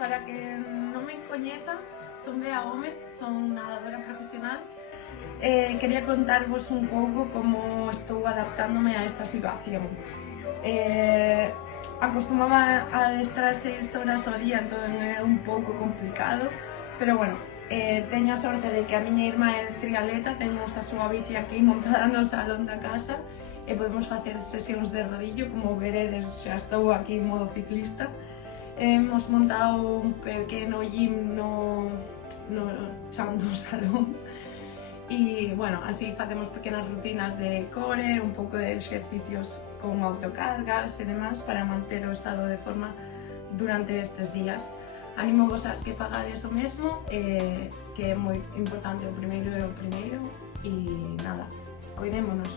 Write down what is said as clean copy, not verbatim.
para que non me coñeza, son Bea Gómez, son nadadora profesional. Quería contarvos un pouco como estou adaptándome a esta situación. Acostumaba a adestrar 6 horas ao día, entón é un pouco complicado, pero bueno, teño a sorte de que a miña irmá é triatleta, temos a súa bici aquí montada no salón da casa e podemos facer sesións de rodillo, como veredes, xa estou aquí en modo ciclista. Hemos montado un pequeno gym no chan do salón e, bueno, así facemos pequenas rutinas de core, un pouco de exercicios con autocargas e demás para manter o estado de forma durante estes días. Animo vos a que fagades o mesmo, que é moi importante o primeiro e nada, coidémonos.